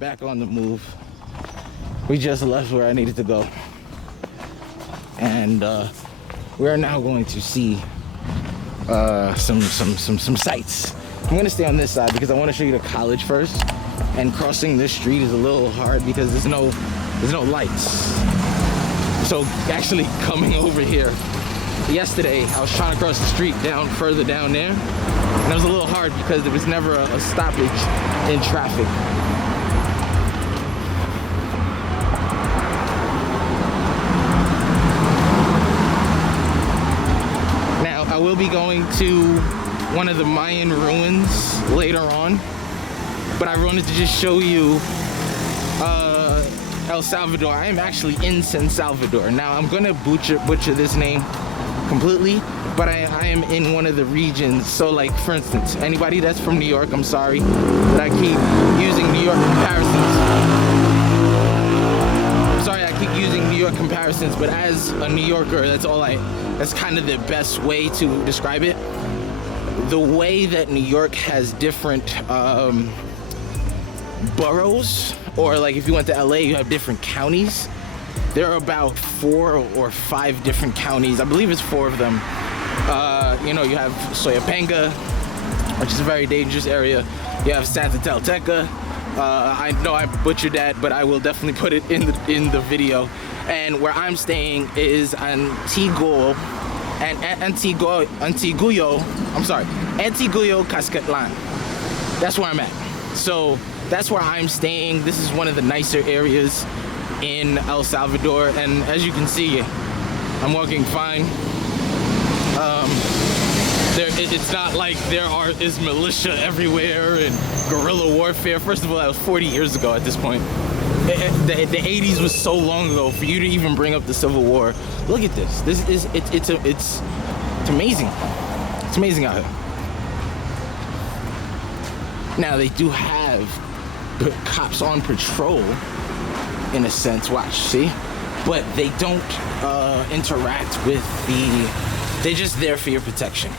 back on the move. We just left where I needed to go. And we are now going to see some sights. I'm gonna stay on this side because I want to show you the college first. And crossing this street is a little hard because there's no lights. So actually coming over here, yesterday I was trying to cross the street further down there, and it was a little hard because there was never a stoppage in traffic. Now I will be going to one of the Mayan ruins later on, but I wanted to just show you El Salvador. I am actually in San Salvador. Now I'm gonna butcher this name completely, but I am in one of the regions. So like, for instance, anybody that's from New York, I'm sorry that I keep using New York comparisons. I'm sorry I keep using New York comparisons, but as a New Yorker, that's kind of the best way to describe it. The way that New York has different boroughs, or like if you went to LA, you have different counties. There are about 4 or 5 different counties. I believe it's 4 of them. You know, you have Soyapango, which is a very dangerous area. You have Santa Tecla. I know I butchered that, but I will definitely put it in the video. And where I'm staying is Antiguo Cuscatlan. That's where I'm at. So that's where I'm staying. This is one of the nicer areas in El Salvador, and as you can see, I'm walking fine. It's not like is militia everywhere and guerrilla warfare. First of all, that was 40 years ago at this point. The 80s was so long ago for you to even bring up the Civil War. Look at this. It's amazing. It's amazing out here. Now they do have cops on patrol in a sense, watch, see? But they don't interact with they're just there for your protection.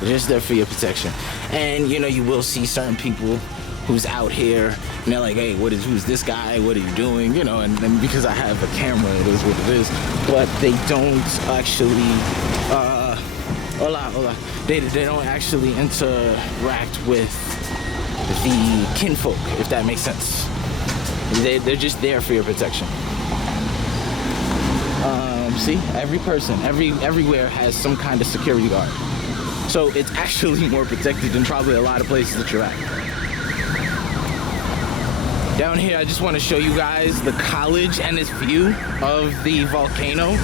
They're just there for your protection. And you know, you will see certain people who's out here and they're like, hey, who's this guy? What are you doing? You know, and because I have a camera, it is what it is. But they don't actually, hola. They don't actually interact with the kinfolk, if that makes sense. They're just there for your protection. See, every person, everywhere has some kind of security guard. So it's actually more protected than probably a lot of places that you're at. Down here, I just want to show you guys the college and its view of the volcano.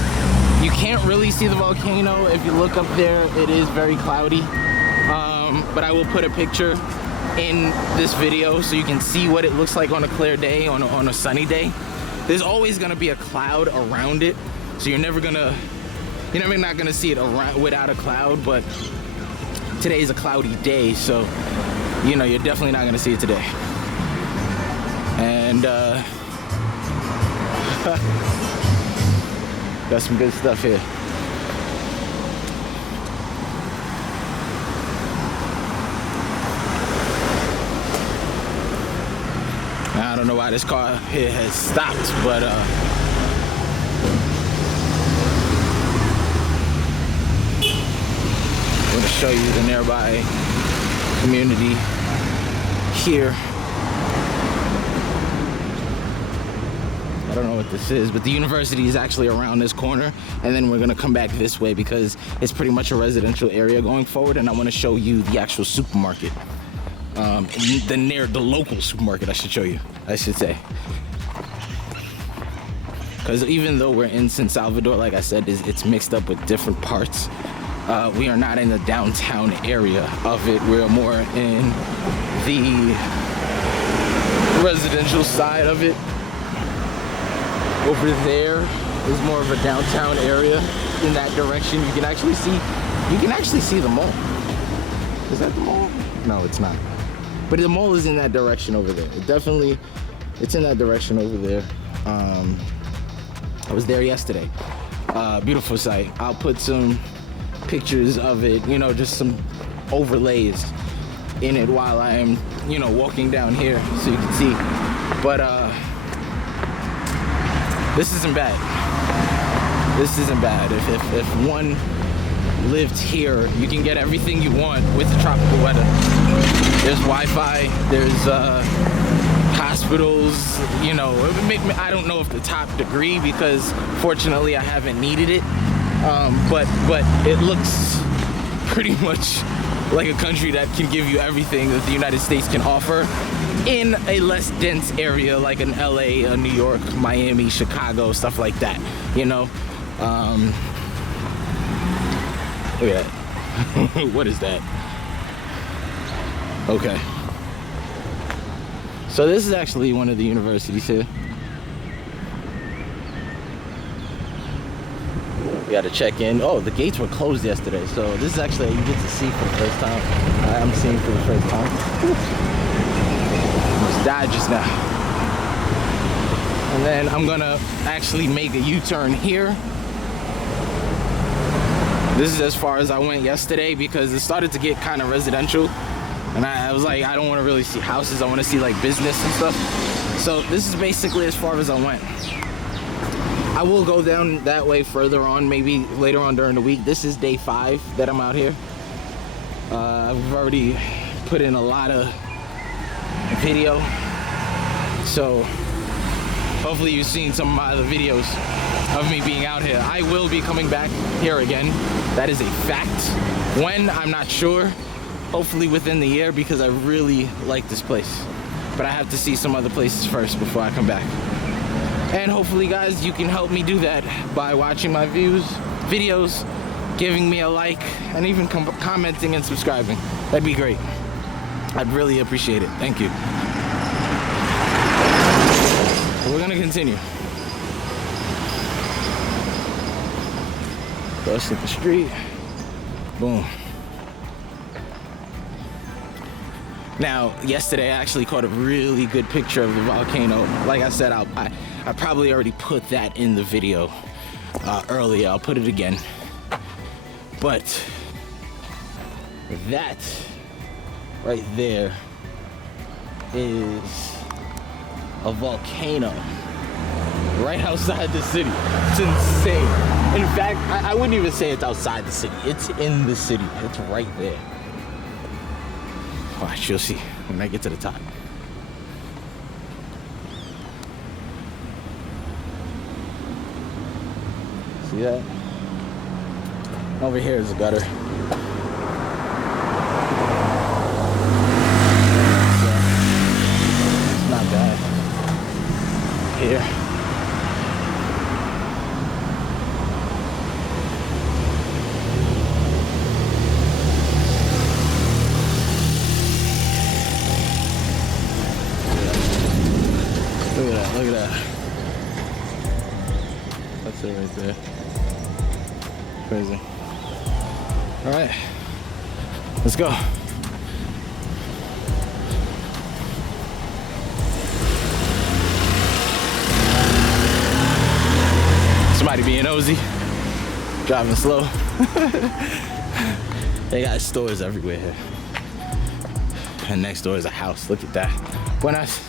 You can't really see the volcano. If you look up there, it is very cloudy. But I will put a picture in this video so you can see what it looks like on a clear day, on a sunny day. There's always gonna be a cloud around it, so you're never not gonna see it around without a cloud. But today is a cloudy day, so you know, you're definitely not gonna see it today. And got some good stuff here. I don't know why this car here has stopped, but I'm going to show you the nearby community here. I don't know what this is, but the university is actually around this corner, and then we're going to come back this way because it's pretty much a residential area going forward, and I want to show you the actual supermarket. The local supermarket, I should say. Because even though we're in San Salvador, like I said, it's mixed up with different parts. We are not in the downtown area of it. We're more in the residential side of it. Over there is more of a downtown area. In that direction, you can actually see the mall. Is that the mall? No, it's not. But the mall is in that direction over there. It's in that direction over there. I was there yesterday. Beautiful site. I'll put some pictures of it, you know, just some overlays in it while I am, you know, walking down here so you can see. But this isn't bad. This isn't bad. If one lived here, you can get everything you want with the tropical weather. There's Wi-Fi, there's hospitals, you know. I don't know if the top degree, because fortunately I haven't needed it, but it looks pretty much like a country that can give you everything that the United States can offer in a less dense area like an LA, a New York, Miami, Chicago, stuff like that, you know. Look at that. What is that? Okay. So this is actually one of the universities here. We got to check in. Oh, the gates were closed yesterday, so this is actually you get to see for the first time. I'm seeing for the first time. Almost died just now. And then I'm gonna actually make a U-turn here. This is as far as I went yesterday because it started to get kind of residential. And I was like, I don't want to really see houses. I want to see like business and stuff. So this is basically as far as I went. I will go down that way further on, maybe later on during the week. This is day 5 that I'm out here. I've already put in a lot of video. So hopefully you've seen some of my other videos of me being out here. I will be coming back here again. That is a fact. When, I'm not sure. Hopefully within the year, because I really like this place. But I have to see some other places first before I come back. And hopefully guys, you can help me do that by watching my videos, giving me a like, and even commenting and subscribing. That'd be great. I'd really appreciate it. Thank you. We're gonna continue. Crossing the street. Boom. Now, yesterday I actually caught a really good picture of the volcano. Like I said, I probably already put that in the video earlier. I'll put it again. But that right there is a volcano right outside the city. It's insane. In fact, I wouldn't even say it's outside the city. It's in the city. It's right there. Watch, you'll see when I get to the top. See that? Over here is a gutter. It's not bad. Here. Look at that. That's it right there. Crazy. All right, let's go. Somebody being nosy, driving slow. They got stores everywhere here. And next door is a house. Look at that. Buenas.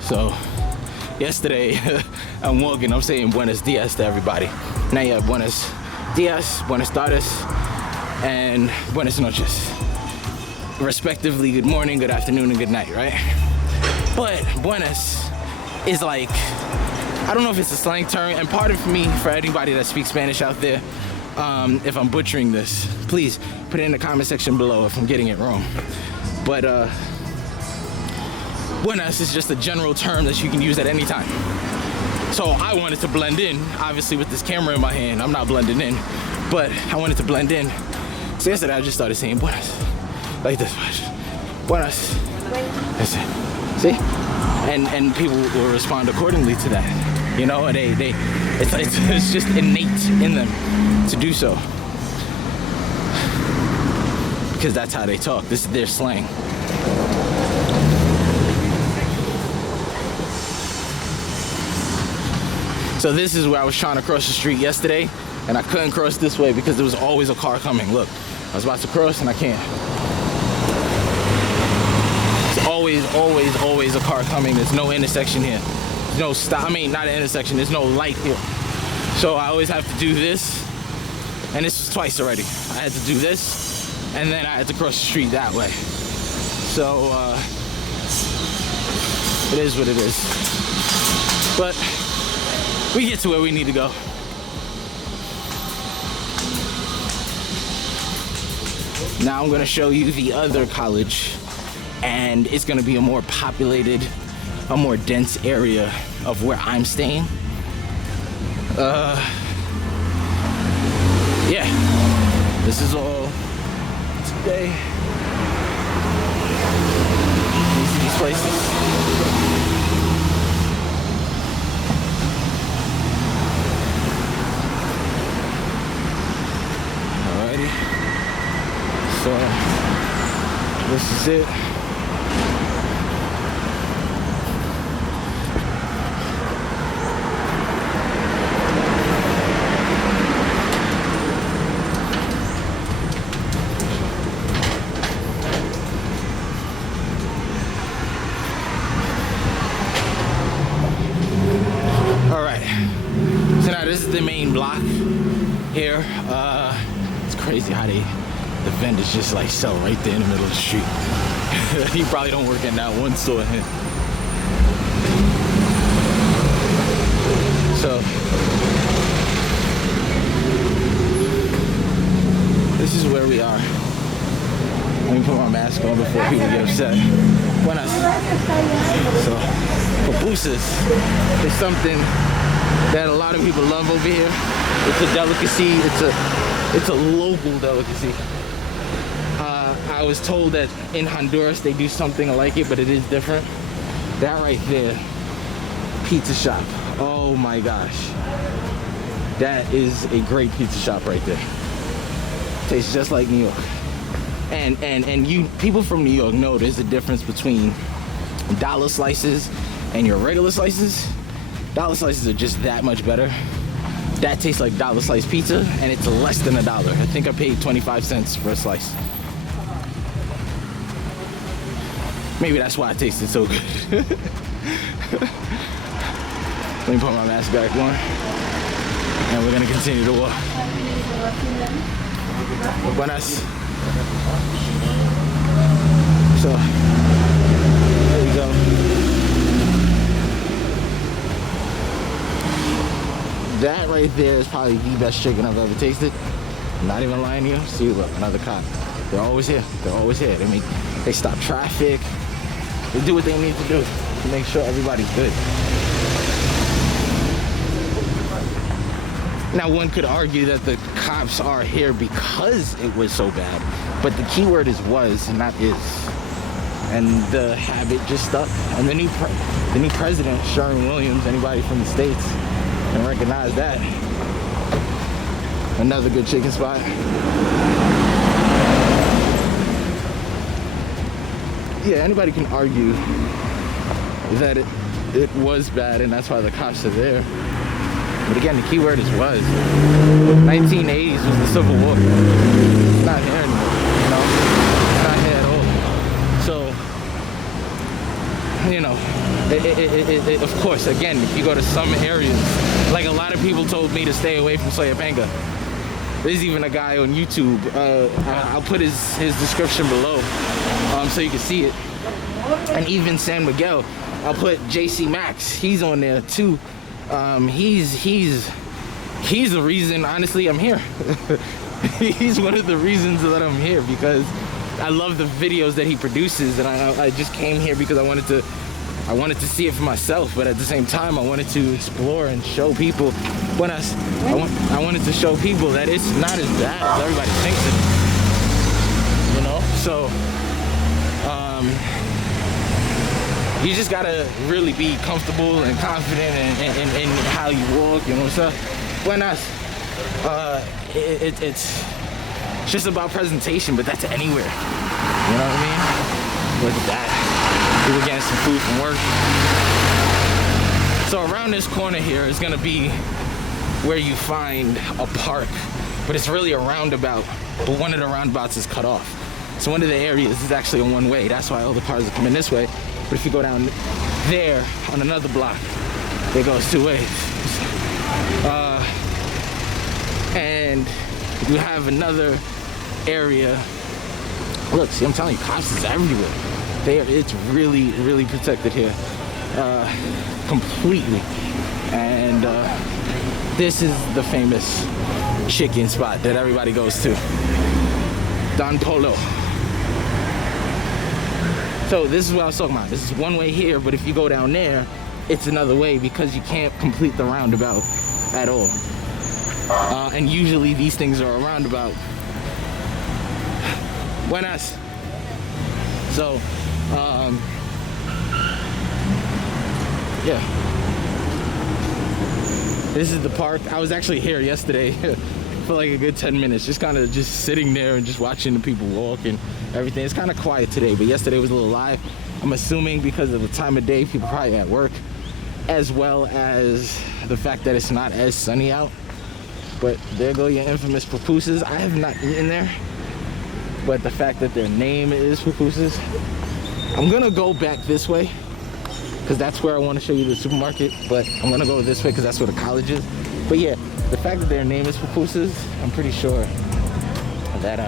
So, yesterday, I'm walking, I'm saying buenos dias to everybody. Now you have buenos dias, buenas tardes, and buenas noches. Respectively, good morning, good afternoon, and good night, right? But buenas is like, I don't know if it's a slang term, and pardon me for anybody that speaks Spanish out there, if I'm butchering this, please put it in the comment section below if I'm getting it wrong. But, buenas is just a general term that you can use at any time. So I wanted to blend in, obviously with this camera in my hand, I'm not blending in, but I wanted to blend in. So yesterday I just started saying buenas, like this much. Buenas. That's it. See? And people will respond accordingly to that. You know, and it's just innate in them to do so. Because that's how they talk. This is their slang. So this is where I was trying to cross the street yesterday. and I couldn't cross this way because there was always a car coming. Look, I was about to cross and I can't. It's always a car coming. There's no intersection here. There's no stop. I mean, not an intersection. There's no light here. So I always have to do this. And this was twice already. I had to do this, and then I had to cross the street that way. So, it is what it is. But we get to where we need to go. Now I'm gonna show you the other college, and it's gonna be a more populated, a more dense area of where I'm staying. Yeah, this is all today. You see these places? Alrighty. So, this is it. The main block here. It's crazy how the vendors just like sell right there in the middle of the street. You probably don't work in that one store here. So this is where we are. Let me put my mask on before people get upset. So pupusas is something that a lot of people love over here. It's a delicacy. It's a local delicacy. I was told that in Honduras they do something like it, but it is different. That right there, pizza shop. Oh my gosh, that is a great pizza shop right there. Tastes just like New York. And you people from New York know there's a difference between dollar slices and your regular slices. Dollar slices are just that much better. That tastes like dollar slice pizza, and it's less than $1. I think I paid 25 cents for a slice. Maybe that's why it tasted so good. Let me put my mask back on, and we're gonna continue to walk. Buenas. So, there we go. That right there is probably the best chicken I've ever tasted. I'm not even lying to you. See, look, another cop. They're always here. They're always here. They stop traffic. They do what they need to do to make sure everybody's good. Now, one could argue that the cops are here because it was so bad, but the key word is was, and not is. And the habit just stuck. And the new president, Sherwin Williams, anybody from the States can recognize that. Another good chicken spot. Yeah, anybody can argue that it was bad and that's why the cops are there. But again, the key word is was. 1980s was the Civil War. It's not here anymore, you know? It's not here at all. So, you know, of course, again, if you go to some areas, like a lot of people told me to stay away from Soyapango. There's even a guy on YouTube, I'll put his description below so you can see it. And even San Miguel, I'll put JC Max, he's on there too. He's the reason, honestly, I'm here. He's one of the reasons that I'm here, because I love the videos that he produces, and I just came here because I wanted to see it for myself, but at the same time I wanted to explore and show people I wanted to show people that it's not as bad as everybody thinks it is, you know? So you just gotta really be comfortable and confident in how you walk, you know. So buenas. It's just about presentation, but that's anywhere, you know what I mean? Look at that. We were getting some food from work. So around this corner here is gonna be where you find a park, but it's really a roundabout, but one of the roundabouts is cut off. So one of the areas is actually a one-way. That's why all the cars are coming this way. But if you go down there on another block, it goes two ways. And you have another area. Look, see, I'm telling you, cops is everywhere. It's really, really protected here, completely. And this is the famous chicken spot that everybody goes to, Don Polo. So this is what I was talking about. This is one way here, but if you go down there, it's another way because you can't complete the roundabout at all. And usually these things are a roundabout. Buenas. So, yeah. This is the park. I was actually here yesterday for like a good 10 minutes, just kind of just sitting there and just watching the people walk and everything. It's kind of quiet today, but yesterday was a little live. I'm assuming because of the time of day, people probably at work, as well as the fact that it's not as sunny out. But there go your infamous pupusas. I have not eaten there, but the fact that their name is pupusas. I'm gonna go back this way because that's where I want to show you the supermarket, but I'm gonna go this way because that's where the college is. But yeah, the fact that their name is pupusas, I'm pretty sure that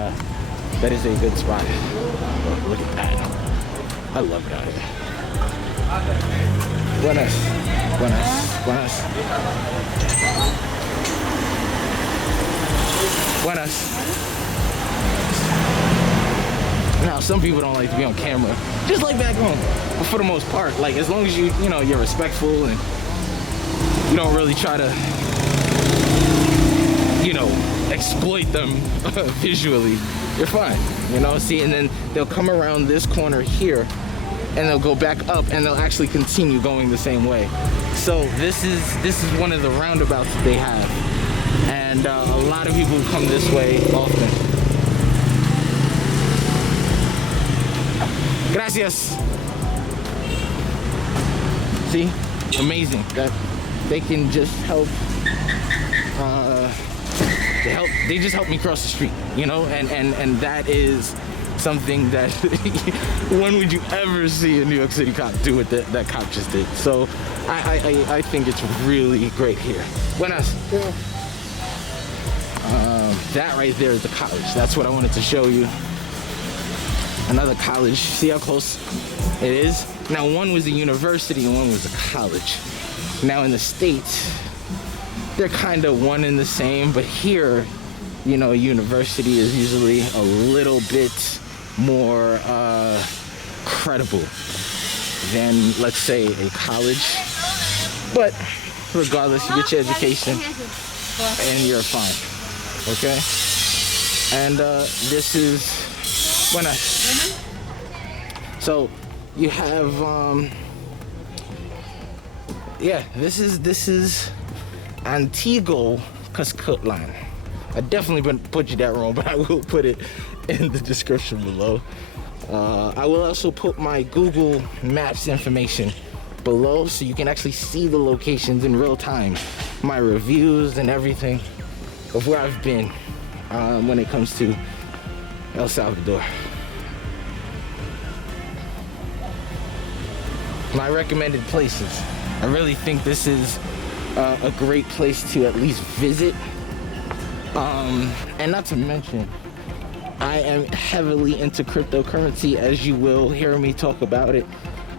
that is a good spot. Oh, look at that. I love it out here. Buenas. Buenas. Buenas. Buenas. Now, some people don't like to be on camera, just like back home. But for the most part, like as long as you're respectful and you don't really try to, exploit them visually, you're fine. See, and then they'll come around this corner here, and they'll go back up, and they'll actually continue going the same way. So this is one of the roundabouts that they have, and a lot of people come this way often. Gracias. See, amazing that they can just help. They just help me cross the street, and that is something that when would you ever see a New York City cop do what that cop just did? So I think it's really great here. Buenas. That right there is the college. That's what I wanted to show you. Another college. See how close it is? Now, one was a university and one was a college. Now, in the States, they're kind of one and the same, but here, a university is usually a little bit more credible than, let's say, a college. But regardless, you get your education and you're fine. Okay? And this is buenas. So you have this is Antiguo Cuscatlan. I definitely butchered that wrong, but I will put it in the description below. I will also put my Google Maps information below so you can actually see the locations in real time, my reviews and everything of where I've been when it comes to El Salvador. My recommended places. I really think this is a great place to at least visit. And not to mention, I am heavily into cryptocurrency, as you will hear me talk about it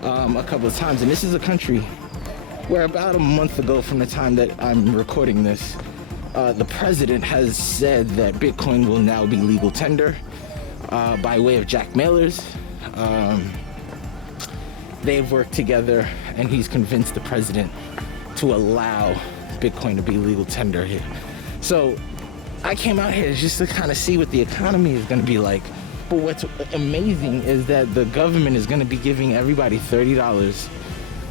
a couple of times. And this is a country where about a month ago from the time that I'm recording this, the president has said that Bitcoin will now be legal tender by way of Jack Mailers. They've worked together and he's convinced the president to allow Bitcoin to be legal tender here. So I came out here just to kind of see what the economy is going to be like. But what's amazing is that the government is going to be giving everybody $30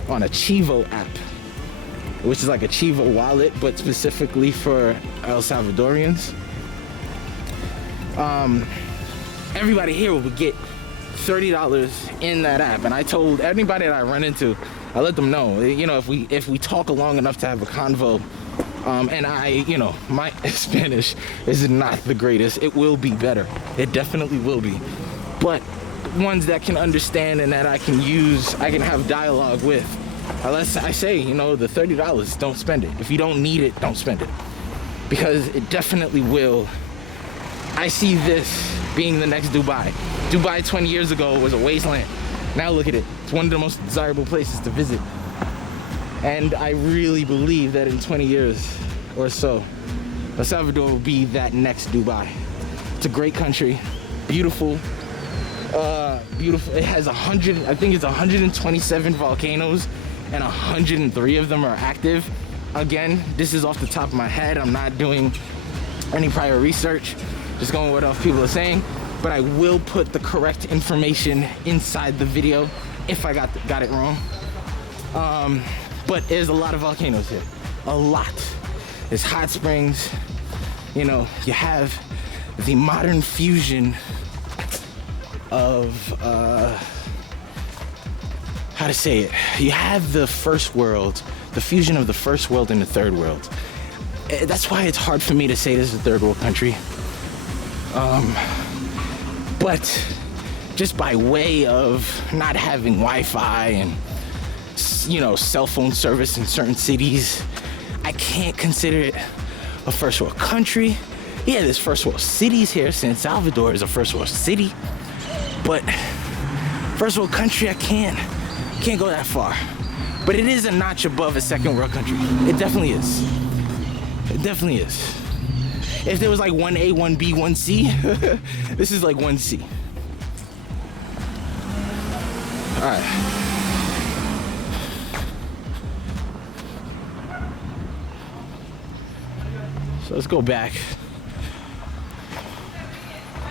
on a Chivo app, which is like a Chivo wallet, but specifically for El Salvadorians. Everybody here will get $30 in that app, and I told anybody that I run into, I let them know, if we talk long enough to have a convo, And you know, my Spanish is not the greatest. It will be better. It definitely will be. But ones that can understand and that I can use, I can have dialogue with. Unless I say, you know, the $30, don't spend it. If you don't need it, don't spend it. Because it definitely will. I see this being the next Dubai. Dubai 20 years ago was a wasteland. Now look at it. It's one of the most desirable places to visit. And I really believe that in 20 years or so, El Salvador will be that next Dubai. It's a great country, beautiful, beautiful. It has 100, I think it's 127 volcanoes, and 103 of them are active. Again, this is off the top of my head. I'm not doing any prior research, just going with what people are saying. But I will put the correct information inside the video if I got it wrong. But there's a lot of volcanoes here, a lot. There's hot springs, you know, you have the modern fusion of, how to say it? You have the first world, the fusion of the first world and the third world. That's why it's hard for me to say this is a third world country. But just by way of not having Wi-Fi and, you know, cell phone service in certain cities, I can't consider it a first world country. Yeah, there's first world cities here. San Salvador is a first world city, but first world country, I can't go that far. But it is a notch above a second world country. It definitely is. It definitely is. If there was like 1A, 1B, 1C, this is like 1C. All right. So let's go back.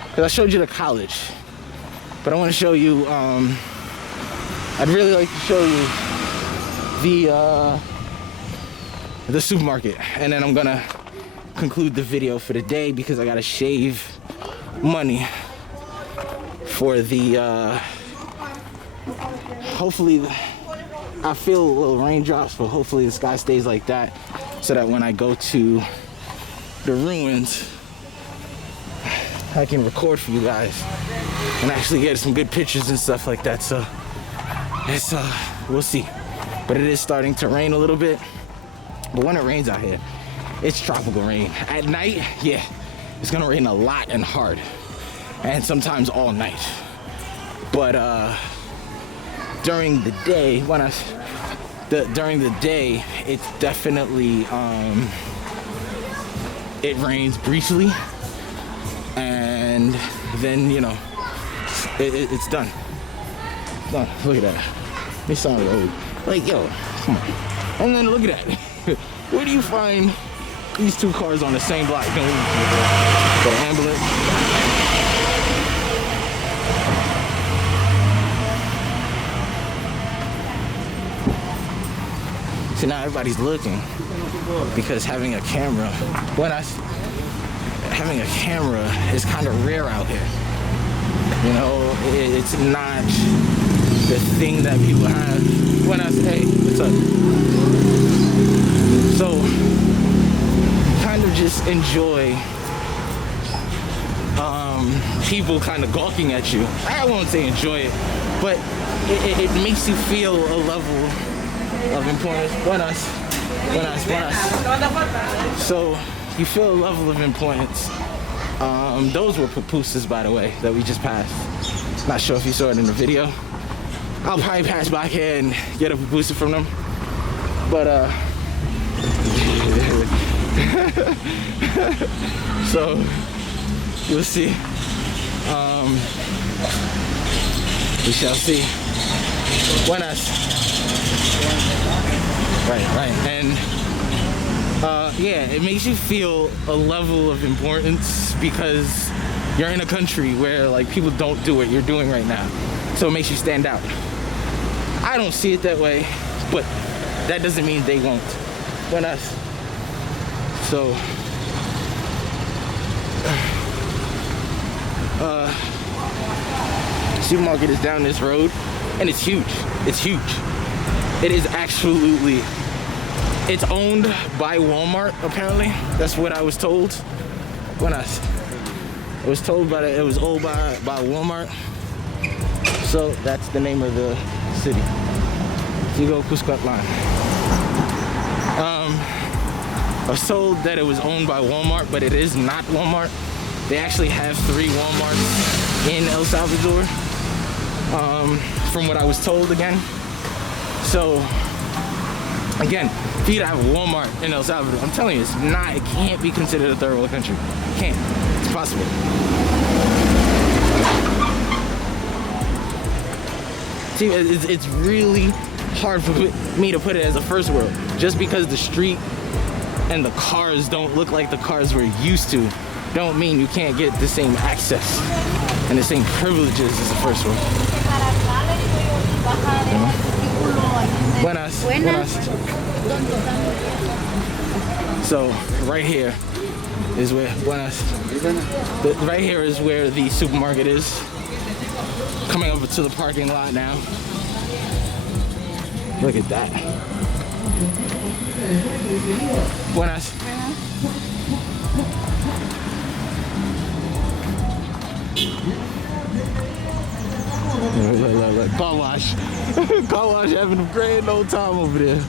Because I showed you the college, but I want to show you, I'd really like to show you the supermarket, and then I'm gonna conclude the video for the day because I gotta shave money for the, hopefully, I feel a little raindrops, but hopefully the sky stays like that so that when I go to the ruins, I can record for you guys and actually get some good pictures and stuff like that. So it's we'll see. But it is starting to rain a little bit. But when it rains out here, it's tropical rain. At night, yeah, it's gonna rain a lot and hard, and sometimes all night. But during the day, during the day, it's definitely it rains briefly, and then, you know, it's done. Done. Look at that. This on the road. Like, yo, come on. And then look at that. Where do you find these two cars on the same block? The ambulance. So now everybody's looking because having a camera, having a camera is kind of rare out here. You know, it's not the thing that people have. When I say, hey, what's up? So, kind of just enjoy people kind of gawking at you. I won't say enjoy it, but it makes you feel a level of importance. Buenas. So you feel a level of importance. Those were pupusas, by the way, that we just passed. Not sure if you saw it in the video. I'll probably pass by here and get a pupusa from them. But so you'll see. We shall see. Buenas. Right. And yeah, it makes you feel a level of importance because you're in a country where like people don't do what you're doing right now. So it makes you stand out. I don't see it that way, but that doesn't mean they won't. Buenas. So supermarket is down this road, and it's huge. It's huge. It is absolutely It's owned by Walmart, apparently. That's what I was told when I was told by it was owned by Walmart. So that's the name of the city, Antiguo Cuscatlan. I was told that it was owned by Walmart, but it is not Walmart. They actually have 3 Walmarts in El Salvador, from what I was told again. So, again, for you to have a Walmart in El Salvador, I'm telling you, it can't be considered a third world country. It can't. It's possible. See, it's really hard for me to put it as a first world. Just because the street and the cars don't look like the cars we're used to, don't mean you can't get the same access and the same privileges as the first world. Buenas. Buenas. So right here is where right here is where the supermarket is. Coming over to the parking lot now. Look at that. Buenas. Look. Car wash. Car wash having a grand old time over there.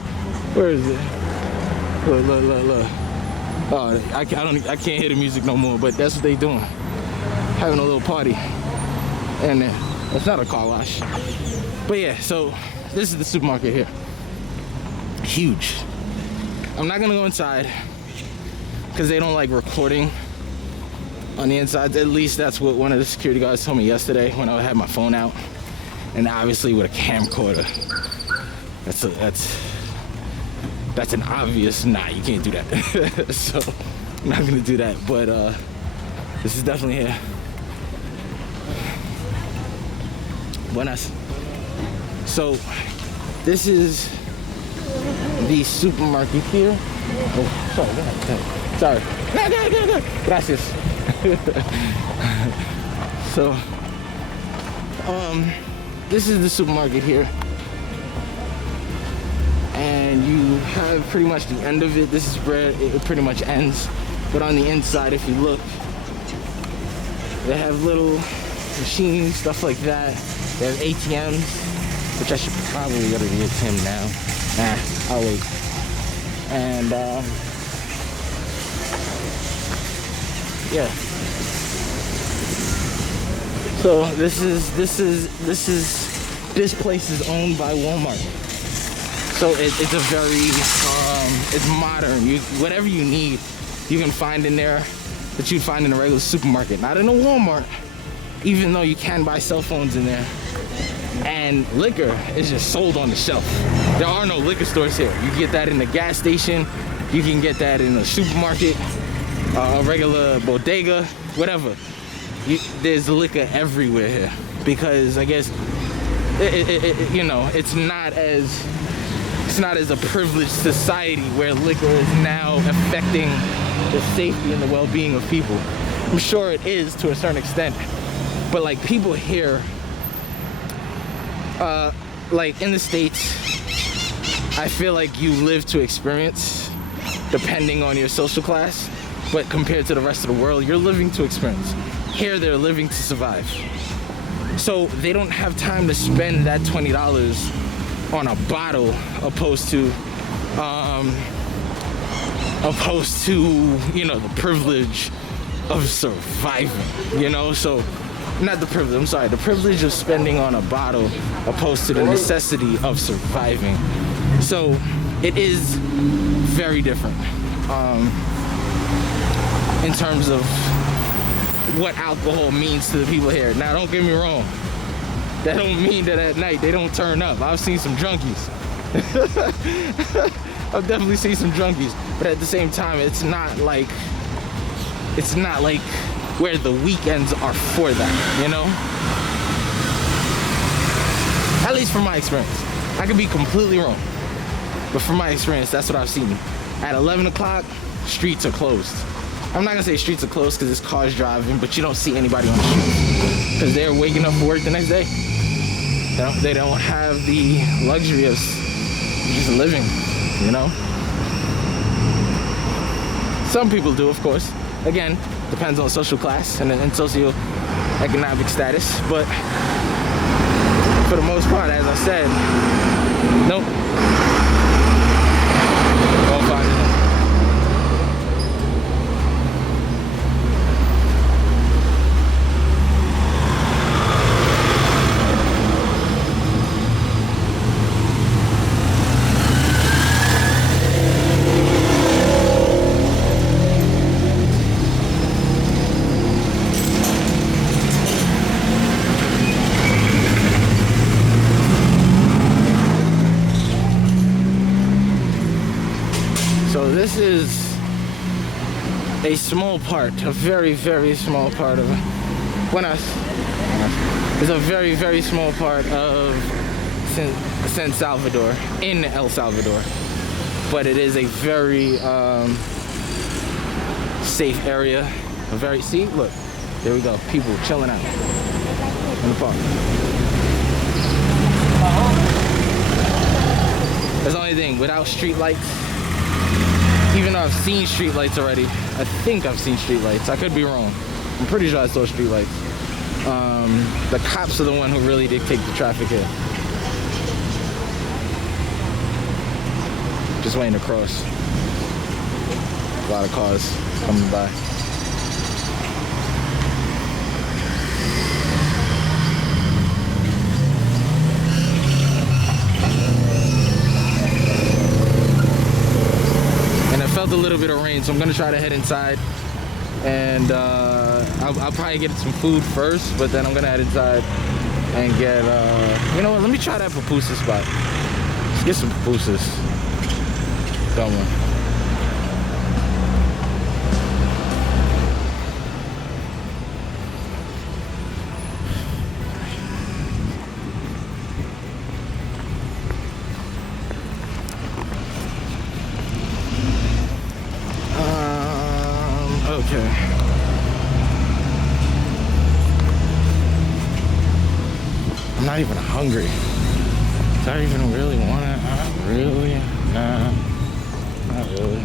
Where is it? Look. Oh, I can't hear the music no more, but that's what they doing. Having a little party. And it's not a car wash. But yeah, so this is the supermarket here. Huge. I'm not gonna go inside because they don't like recording on the inside. At least that's what one of the security guards told me yesterday when I had my phone out. And obviously with a camcorder, that's an obvious nah, you can't do that. So I'm not gonna do that. But this is definitely here. Buenas. So this is the supermarket here. Oh, sorry. No. Gracias. So, this is the supermarket here. And you have pretty much the end of it. This is where it pretty much ends. But on the inside, if you look, they have little machines, stuff like that. They have ATMs, which I should probably go to the ATM now. Nah, I'll wait. And yeah. So this place is owned by Walmart. So it's a very it's modern. Whatever you need, you can find in there that you'd find in a regular supermarket. Not in a Walmart, even though you can buy cell phones in there. And liquor is just sold on the shelf. There are no liquor stores here. You can get that in the gas station. You can get that in a supermarket, a regular bodega, whatever. There's liquor everywhere here because I guess you know, it's not as a privileged society where liquor is now affecting the safety and the well-being of people. I'm sure it is to a certain extent, but like people here, like in the States, I feel like you live to experience depending on your social class, but compared to the rest of the world, you're living to experience. Here, they're living to survive. So they don't have time to spend that $20 on a bottle opposed to, you know, the privilege of surviving, you know? So, not the privilege, I'm sorry, the privilege of spending on a bottle opposed to the necessity of surviving. So, it is very different in terms of what alcohol means to the people here. Now, don't get me wrong. That don't mean that at night they don't turn up. I've seen some junkies. I've definitely seen some junkies. But at the same time, it's not like where the weekends are for that, you know? At least from my experience. I could be completely wrong. But from my experience, that's what I've seen. At 11 o'clock, streets are closed. I'm not gonna say streets are closed because there's cars driving, but you don't see anybody on the street because they're waking up for work the next day. They don't have the luxury of just living, you know? Some people do, of course. Again, depends on social class and socioeconomic status, but for the most part, as I said, nope. Won't find it. So this is a small part, a very, very small part of It's a very, very small part of San Salvador, in El Salvador. But it is a very safe area. A very, see, look, there we go, people chilling out in the park. That's the only thing, without street lights, even though I've seen street lights already, I think I've seen street lights. I could be wrong. I'm pretty sure I saw street lights. The cops are the one who really dictate the traffic here. Just waiting to cross. A lot of cars coming by. Felt a little bit of rain, so I'm gonna try to head inside, and I'll probably get some food first, but then I'm gonna head inside and get you know what, let me try that pupusa spot. Let's get some pupusas. Dumb one. Okay. I'm not even hungry. Do I even really want it? Not really. Nah. Not really.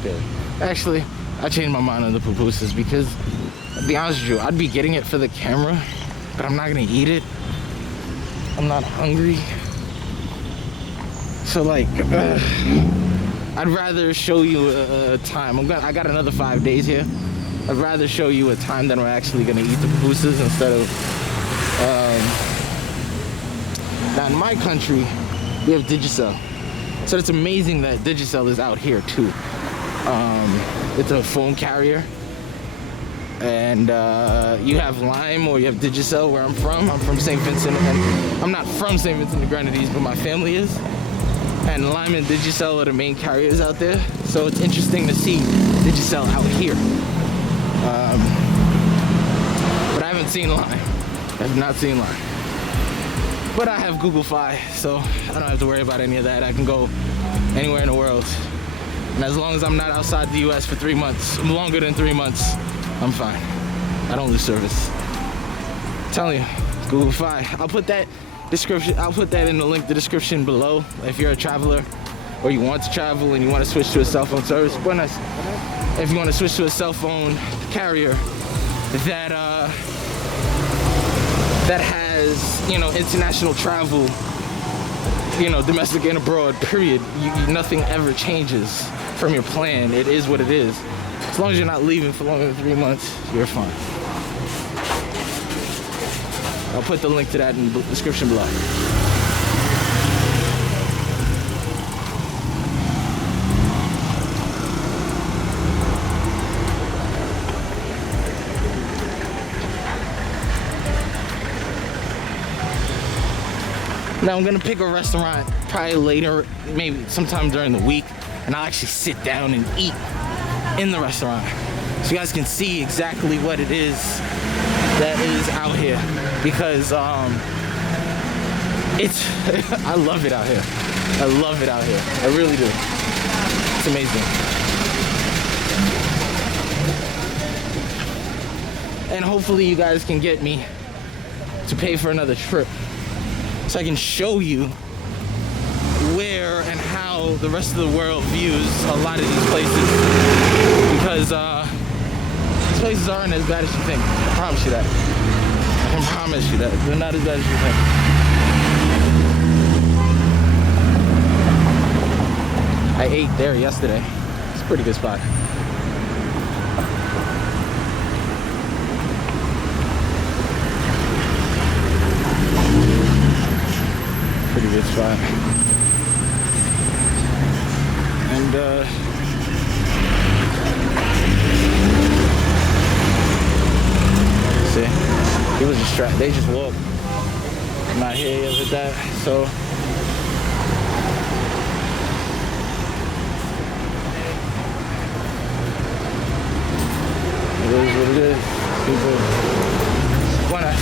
Okay. Actually, I changed my mind on the pupusas because, to be honest with you, I'd be getting it for the camera, but I'm not gonna eat it. I'm not hungry. So like, I'd rather show you a time. I got another 5 days here. I'd rather show you a time that we're actually gonna eat the pupusas instead of. Now in my country, we have Digicel, so it's amazing that Digicel is out here too. It's a phone carrier, and you have Lime or you have Digicel where I'm from. I'm from St. Vincent, and I'm not from St. Vincent and the Grenadines, but my family is. And Lime and Digicel are the main carriers out there, so it's interesting to see Digicel out here. But I haven't seen Lime. I have not seen Lime. But I have Google Fi, so I don't have to worry about any of that. I can go anywhere in the world. And as long as I'm not outside the US for 3 months, longer than 3 months, I'm fine. I don't lose service. I'm telling you, Google Fi. I'll put that in the link, the description below. If you're a traveler or you want to travel and you want to switch to a cell phone service, buenas. If you want to switch to a cell phone carrier that has, you know, international travel, you know, domestic and abroad, period. Nothing ever changes from your plan. It is what it is. As long as you're not leaving for longer than 3 months, you're fine. I'll put the link to that in the description below. Now I'm gonna pick a restaurant probably later, maybe sometime during the week, and I'll actually sit down and eat in the restaurant so you guys can see exactly what it is that is out here, because it's I love it out here. I love it out here. I really do. It's amazing. And hopefully you guys can get me to pay for another trip so I can show you where and how how the rest of the world views a lot of these places, because these places aren't as bad as you think. I promise you that. I can promise you that. They're not as bad as you think. I ate there yesterday. It's a pretty good spot. Pretty good spot. And see, he was distracted. They just walked. I'm not here yet with that, so it is what it is. People wanna.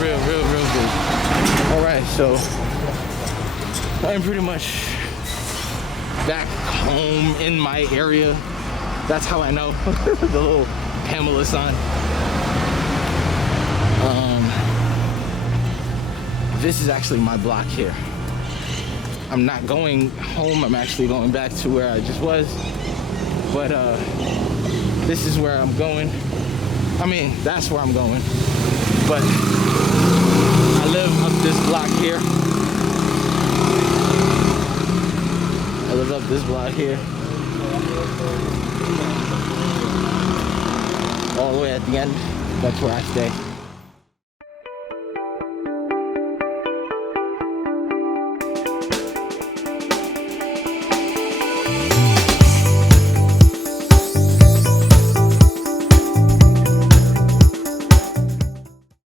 Real good. Alright, so I'm pretty much back home in my area. That's how I know. The little Pamela sign. This is actually my block here. I'm not going home, I'm actually going back to where I just was. But this is where I'm going. I mean, that's where I'm going. But I live up this block here. I live up this block here. All the way at the end, that's where I stay.